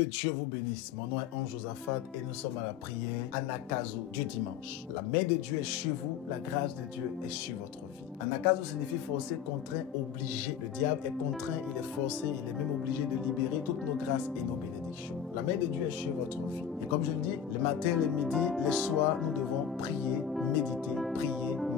Que Dieu vous bénisse. Mon nom est Ange Josaphat et nous sommes à la prière Anagkazo du dimanche. La main de Dieu est sur vous, la grâce de Dieu est sur votre vie. Anagkazo signifie forcé, contraint, obligé. Le diable est contraint, il est forcé, il est même obligé de libérer toutes nos grâces et nos bénédictions. La main de Dieu est sur votre vie. Et comme je le dis, le matin, le midi, le soir, nous devons prier,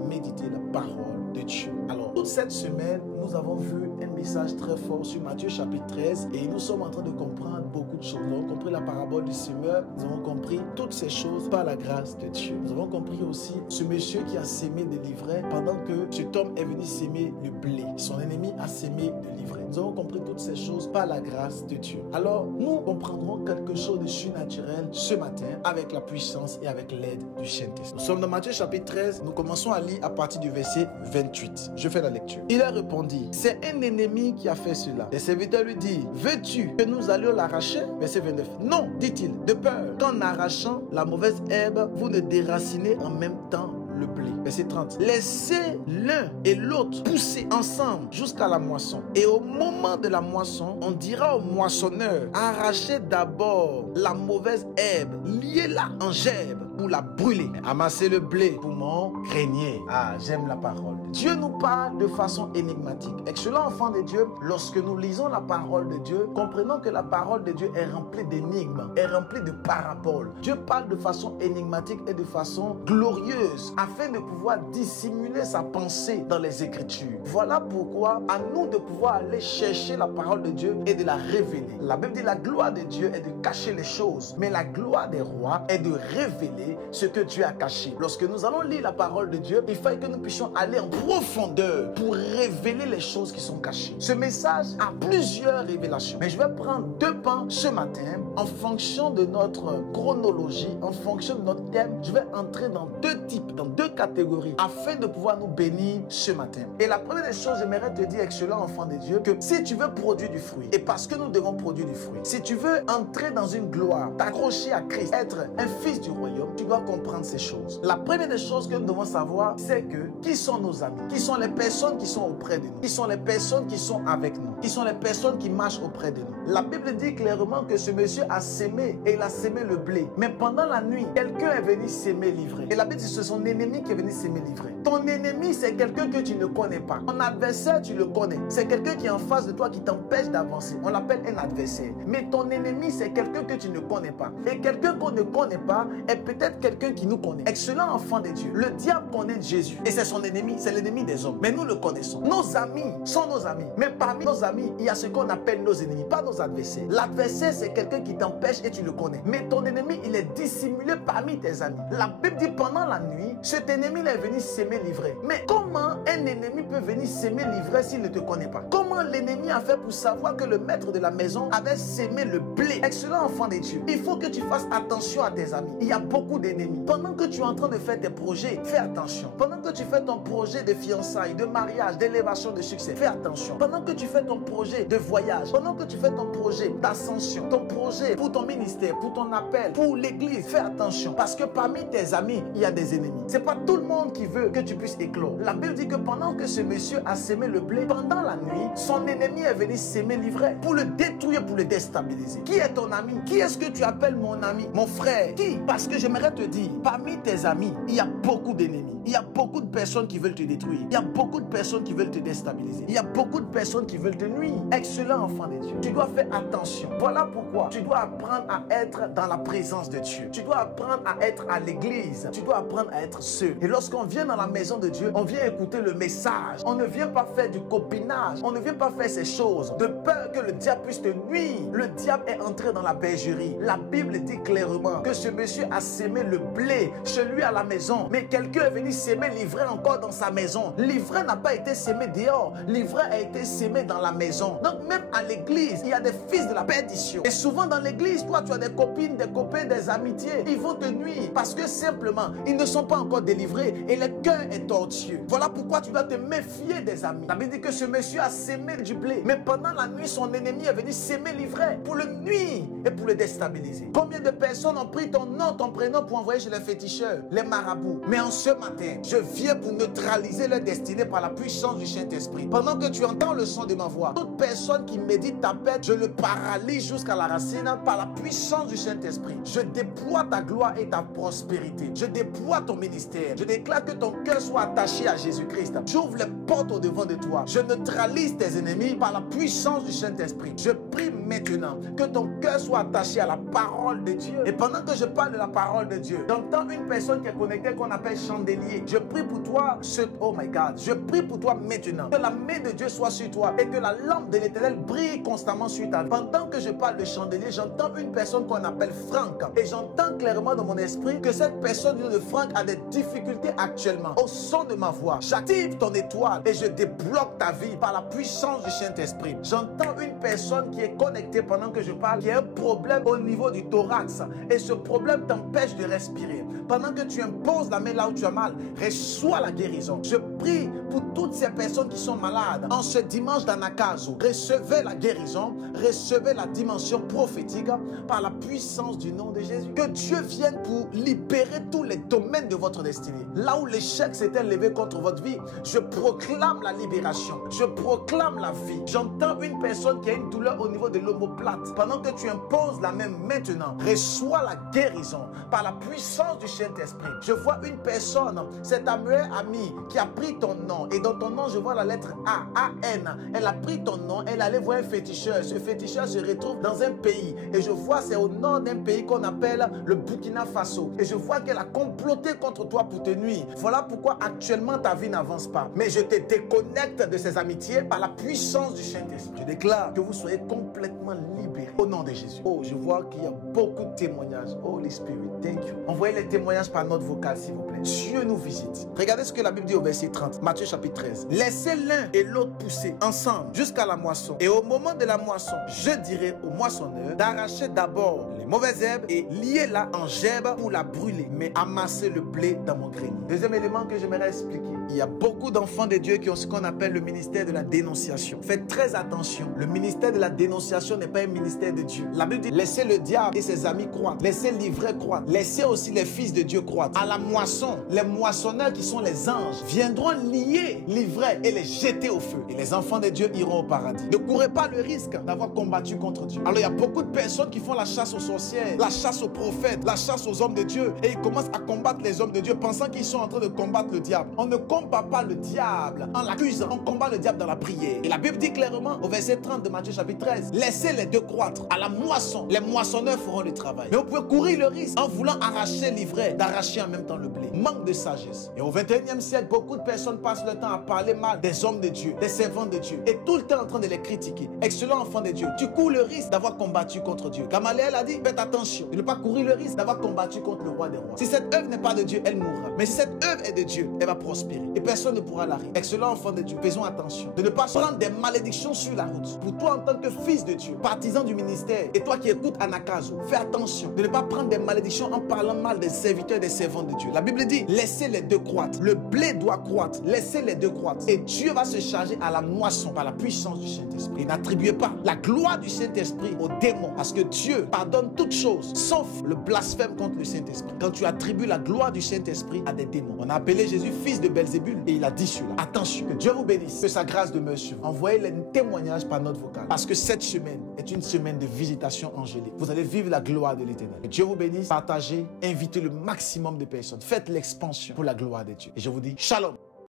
méditer la parole de Dieu. Alors, toute cette semaine, nous avons vu un message très fort sur Matthieu chapitre 13 et nous sommes en train de comprendre beaucoup de choses. Nous avons compris la parabole du semeur, nous avons compris toutes ces choses par la grâce de Dieu. Nous avons compris aussi ce monsieur qui a sémé de l'ivraie pendant que cet homme est venu s'aimer le blé. Son ennemi a sémé de l'ivraie. Nous avons compris toutes ces choses par la grâce de Dieu. Alors, nous comprendrons quelque chose de surnaturel ce matin avec la puissance et avec l'aide du Saint-Esprit. Nous sommes dans Matthieu chapitre 13, nous commençons à lire à partir du verset 28. Je fais la lecture. Il a répondu, c'est un ennemi qui a fait cela. Les serviteurs lui disent, veux-tu que nous allions l'arracher? Verset 29. Non, dit-il, de peur qu'en arrachant la mauvaise herbe, vous ne déracinez en même temps le blé. Verset 30. Laissez l'un et l'autre pousser ensemble jusqu'à la moisson. Et au moment de la moisson, on dira au moissonneur, arrachez d'abord la mauvaise herbe, liez-la en gerbe pour la brûler. Amassez le blé pour mon grenier. Ah, j'aime la parole. Dieu nous parle de façon énigmatique. Excellent enfant de Dieu, lorsque nous lisons la parole de Dieu, comprenons que la parole de Dieu est remplie d'énigmes, est remplie de paraboles. Dieu parle de façon énigmatique et de façon glorieuse afin de pouvoir dissimuler sa pensée dans les Écritures. Voilà pourquoi à nous de pouvoir aller chercher la parole de Dieu et de la révéler. La Bible dit la gloire de Dieu est de cacher les choses, mais la gloire des rois est de révéler ce que Dieu a caché. Lorsque nous allons lire la parole de Dieu, il faut que nous puissions aller en profondeur pour révéler les choses qui sont cachées. Ce message a plusieurs révélations, mais je vais prendre deux pans ce matin en fonction de notre chronologie, en fonction de notre thème. Je vais entrer dans deux types, dans deux catégories afin de pouvoir nous bénir ce matin. Et la première des choses, j'aimerais te dire, excellent enfant de Dieu, que si tu veux produire du fruit, et parce que nous devons produire du fruit, si tu veux entrer dans une gloire, t'accrocher à Christ, être un fils du royaume, tu dois comprendre ces choses. La première des choses que nous devons savoir, c'est que qui sont nos amis, qui sont les personnes qui sont auprès de nous, qui sont les personnes qui sont avec nous, qui sont les personnes qui marchent auprès de nous. La Bible dit clairement que ce monsieur a sémé et il a sémé le blé. Mais pendant la nuit, quelqu'un est venu s'aimer l'ivraie. Et la Bible dit que c'est son ennemi qui est venu s'aimer l'ivraie. Ton ennemi, c'est quelqu'un que tu ne connais pas. Ton adversaire, tu le connais. C'est quelqu'un qui est en face de toi, qui t'empêche d'avancer. On l'appelle un adversaire. Mais ton ennemi, c'est quelqu'un que tu ne connais pas. Et quelqu'un qu'on ne connaît pas est peut-être quelqu'un qui nous connaît. Excellent enfant de Dieu. Le diable connaît Jésus. Et c'est son ennemi. C'est l'ennemi des hommes. Mais nous le connaissons. Nos amis sont nos amis. Mais parmi nos amis, il y a ce qu'on appelle nos ennemis, pas nos adversaires. L'adversaire, c'est quelqu'un qui t'empêche et tu le connais. Mais ton ennemi, il est dissimulé parmi tes amis. La Bible dit pendant la nuit, cet ennemi est venu s'aimer l'ivraie. Mais comment un ennemi peut venir s'aimer l'ivraie s'il ne te connaît pas? Comment l'ennemi a fait pour savoir que le maître de la maison avait sémé le blé? Excellent enfant de Dieu, il faut que tu fasses attention à tes amis. Il y a beaucoup d'ennemis. Pendant que tu es en train de faire tes projets, fais attention. Pendant que tu fais ton projet de fiançailles, de mariage, d'élévation, de succès, fais attention. Pendant que tu fais ton projet de voyage, pendant que tu fais ton projet d'ascension, ton projet pour ton ministère, pour ton appel, pour l'église, fais attention. Parce que parmi tes amis, il y a des ennemis. C'est pas tout le monde qui veut que tu puisses éclore. La Bible dit que pendant que ce monsieur a sémé le blé, pendant la nuit, son ennemi est venu s'aimer l'ivraie pour le détruire, pour le déstabiliser. Qui est ton ami? Qui est-ce que tu appelles mon ami? Mon frère? Qui? Parce que j'aimerais te dire, parmi tes amis, il y a beaucoup d'ennemis. Il y a beaucoup de personnes qui veulent te détruire. Il y a beaucoup de personnes qui veulent te déstabiliser. Il y a beaucoup de personnes qui veulent te nuire. Excellent enfant de Dieu. Tu dois faire attention. Voilà pourquoi tu dois apprendre à être dans la présence de Dieu. Tu dois apprendre à être à l'église. Tu dois apprendre à être seul. Et lorsqu'on vient dans la maison de Dieu, on vient écouter le message. On ne vient pas faire du copinage. On ne vient pas faire ces choses de peur que le diable puisse te nuire. Le diable est entré dans la bergerie. La Bible dit clairement que ce monsieur a sémé le blé chez lui à la maison. Mais quelqu'un est venu s'aimer l'ivraie encore dans sa maison. L'ivraie n'a pas été sémé dehors. L'ivraie a été sémé dans la maison. Donc même à l'église, il y a des fils de la perdition. Et souvent dans l'église, toi tu as des copines, des copains, des amitiés. Ils vont te nuire parce que simplement, ils ne sont pas encore délivrés et le cœur est tortueux. Voilà pourquoi tu dois te méfier des amis. La Bible dit que ce monsieur a sémé du blé. Mais pendant la nuit, son ennemi est venu s'aimer l'ivraie pour le nuire et pour le déstabiliser. Combien de personnes ont pris ton nom, ton prénom l'argent pour envoyer chez les féticheurs, les marabouts. Mais en ce matin, je viens pour neutraliser leur destinée par la puissance du Saint-Esprit. Pendant que tu entends le son de ma voix, toute personne qui médite ta pète, je le paralyse jusqu'à la racine par la puissance du Saint-Esprit. Je déploie ta gloire et ta prospérité. Je déploie ton ministère. Je déclare que ton cœur soit attaché à Jésus-Christ. J'ouvre les portes au devant de toi. Je neutralise tes ennemis par la puissance du Saint-Esprit. Je prie maintenant que ton cœur soit attaché à la parole de Dieu. Et pendant que je parle de la parole de Dieu, j'entends une personne qui est connectée qu'on appelle chandelier. Je prie pour toi, oh my God, je prie pour toi maintenant. Que la main de Dieu soit sur toi et que la lampe de l'Éternel brille constamment sur ta vie. Pendant que je parle de chandelier, j'entends une personne qu'on appelle Franck. Et j'entends clairement dans mon esprit que cette personne de Franck a des difficultés actuellement. Au son de ma voix, j'active ton étoile et je débloque ta vie par la puissance du Saint-Esprit. J'entends une personne qui est connectée pendant que je parle, qui a un problème au niveau du thorax. Et ce problème t'empêche de respirer. Pendant que tu imposes la main là où tu as mal, reçois la guérison. Je prie pour toutes ces personnes qui sont malades. En ce dimanche d'Anakazo, recevez la guérison, recevez la dimension prophétique par la puissance du nom de Jésus. Que Dieu vienne pour libérer tous les domaines de votre destinée. Là où l'échec s'était levé contre votre vie, je proclame la libération. Je proclame la vie. J'entends une personne qui a une douleur au niveau de l'omoplate. Pendant que tu imposes la main maintenant, reçois la guérison par la puissance du Saint-Esprit. Je vois une personne, c'est ta meilleure amie qui a pris ton nom. Et dans ton nom, je vois la lettre A, A-N. Elle a pris ton nom, elle allait voir un féticheur. Ce féticheur se retrouve dans un pays. Et je vois, c'est au nord d'un pays qu'on appelle le Burkina Faso. Et je vois qu'elle a comploté contre toi pour te nuire. Voilà pourquoi actuellement ta vie n'avance pas. Mais je te déconnecte de ces amitiés par la puissance du Saint-Esprit. Je déclare que vous soyez complètement libérés au nom de Jésus. Oh, je vois qu'il y a beaucoup de témoignages. Holy Spirit, thank you. Envoyez les témoignages par note vocale, s'il vous plaît. Dieu nous visite. Regardez ce que la Bible dit au verset 30. Matthieu chapitre 13. Laissez l'un et l'autre pousser ensemble jusqu'à la moisson. Et au moment de la moisson, je dirai au moissonneur d'arracher d'abord les mauvaises herbes et lier-la en gerbe pour la brûler, mais amasser le blé dans mon grenier. Deuxième élément que j'aimerais expliquer. Il y a beaucoup d'enfants de Dieu qui ont ce qu'on appelle le ministère de la dénonciation. Faites très attention. Le ministère de la dénonciation n'est pas un ministère de Dieu. La Bible dit, laissez le diable et ses amis croître. Laissez l'ivraie croître. Laissez aussi les fils de Dieu croître. À la moisson, les moissonneurs qui sont les anges viendront lier l'ivraie et les jeter au feu. Et les enfants de Dieu iront au paradis. Ne courez pas le risque d'avoir combattu contre Dieu. Alors il y a beaucoup de personnes qui font la chasse aux sorcières, la chasse aux prophètes, la chasse aux hommes de Dieu. Et ils commencent à combattre les hommes de Dieu pensant qu'ils sont en train de combattre le diable. On ne combat pas le diable en l'accusant. On combat le diable dans la prière. Et la Bible dit clairement au verset 30 de Matthieu chapitre 13, laissez les deux croître. À la moisson, les moissonneurs feront le travail. Mais vous pouvez courir le risque en voulant arracher l'ivraie, d'arracher en même temps le blé. Manque de sagesse. Et au 21e siècle, beaucoup de personnes passent le temps à parler mal des hommes de Dieu, des servants de Dieu, et tout le temps en train de les critiquer. Excellent enfant de Dieu, tu cours le risque d'avoir combattu contre Dieu. Gamaliel a dit, faites attention de ne pas courir le risque d'avoir combattu contre le roi des rois. Si cette œuvre n'est pas de Dieu, elle mourra. Mais si cette œuvre est de Dieu, elle va prospérer. Et personne ne pourra l'arrêter. Excellent enfant de Dieu, faisons attention de ne pas prendre des malédictions sur la route. Pour toi en tant que fils de Dieu, partisan du ministère, et toi qui écoutes Anakazo, fais attention de ne pas prendre des malédictions en parlant mal des serviteurs et des servants de Dieu. La Bible dit, laissez les deux croître. Le blé doit croître. Laissez les deux croître. Et Dieu va se charger à la moisson par la puissance du Saint-Esprit. Et n'attribuez pas la gloire du Saint-Esprit aux démons. Parce que Dieu pardonne toutes choses, sauf le blasphème contre le Saint-Esprit. Quand tu attribues la gloire du Saint-Esprit à des démons. On a appelé Jésus fils de Belzébul et il a dit cela. Attention, que Dieu vous bénisse, que sa grâce demeure sur vous. Envoyez les témoignages par note vocale. Parce que cette semaine est une semaine de visitation angélique. Vous allez vivre la gloire de l'Éternel. Que Dieu vous bénisse, partagez, invitez le maximum de personnes. Faites l'expansion pour la gloire de Dieu. Et je vous dis, shalom.